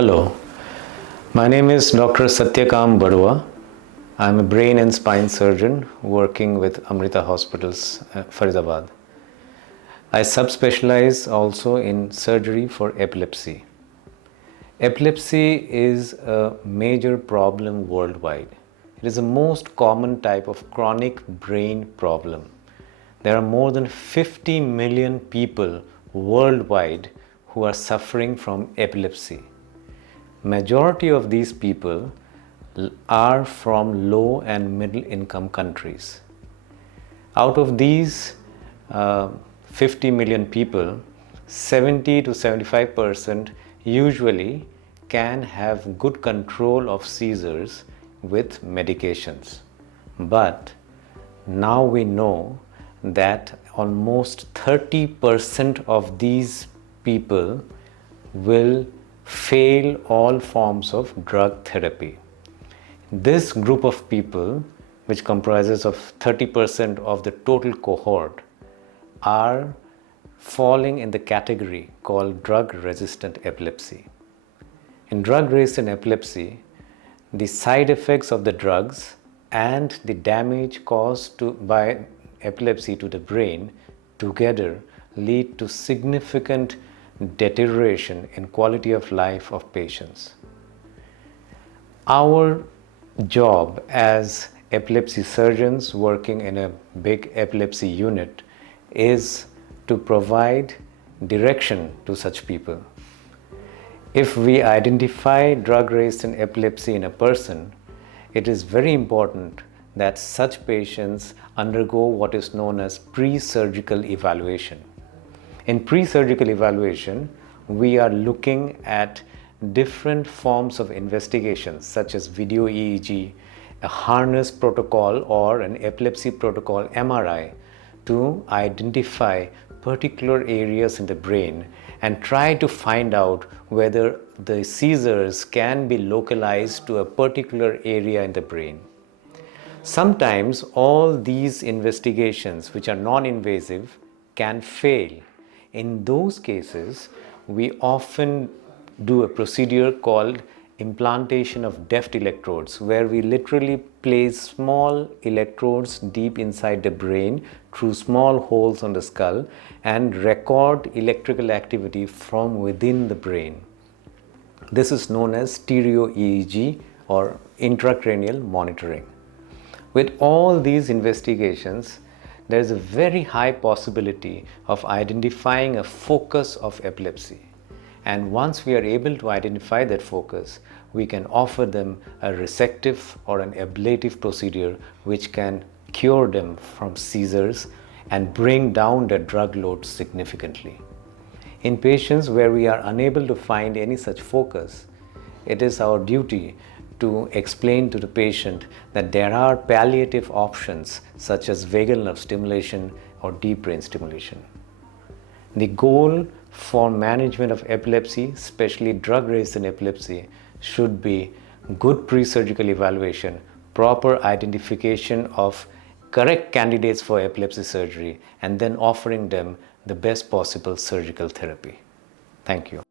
Hello, my name is Dr. Satyakam Barua. I'm a brain and spine surgeon working with Amrita Hospitals, Faridabad. I subspecialize also in surgery for epilepsy. Epilepsy is a major problem worldwide. It is the most common type of chronic brain problem. There are more than 50 million people worldwide who are suffering from epilepsy. Majority of these people are from low and middle income countries. Out of these 50 million people, 70 to 75% usually can have good control of seizures with medications. But now we know that almost 30% of these people will fail all forms of drug therapy. This group of people, which comprises of 30% of the total cohort, are falling in the category called drug-resistant epilepsy. In drug-resistant epilepsy, the side effects of the drugs and the damage caused by epilepsy to the brain together lead to significant deterioration in quality of life of patients. Our job as epilepsy surgeons working in a big epilepsy unit is to provide direction to such people. If we identify drug-resistant epilepsy in a person, it is very important that such patients undergo what is known as pre-surgical evaluation. In pre-surgical evaluation, we are looking at different forms of investigations such as video EEG, a harness protocol or an epilepsy protocol MRI to identify particular areas in the brain and try to find out whether the seizures can be localized to a particular area in the brain. Sometimes all these investigations, which are non-invasive, can fail. In those cases, we often do a procedure called implantation of deft electrodes, where we literally place small electrodes deep inside the brain through small holes on the skull and record electrical activity from within the brain. This is known as stereo EEG or intracranial monitoring. With all these investigations, there is a very high possibility of identifying a focus of epilepsy. And once we are able to identify that focus, we can offer them a resective or an ablative procedure which can cure them from seizures and bring down their drug load significantly. In patients where we are unable to find any such focus, it is our duty to explain to the patient that there are palliative options such as vagal nerve stimulation or deep brain stimulation. The goal for management of epilepsy, especially drug-resistant epilepsy, should be good pre-surgical evaluation, proper identification of correct candidates for epilepsy surgery, and then offering them the best possible surgical therapy. Thank you.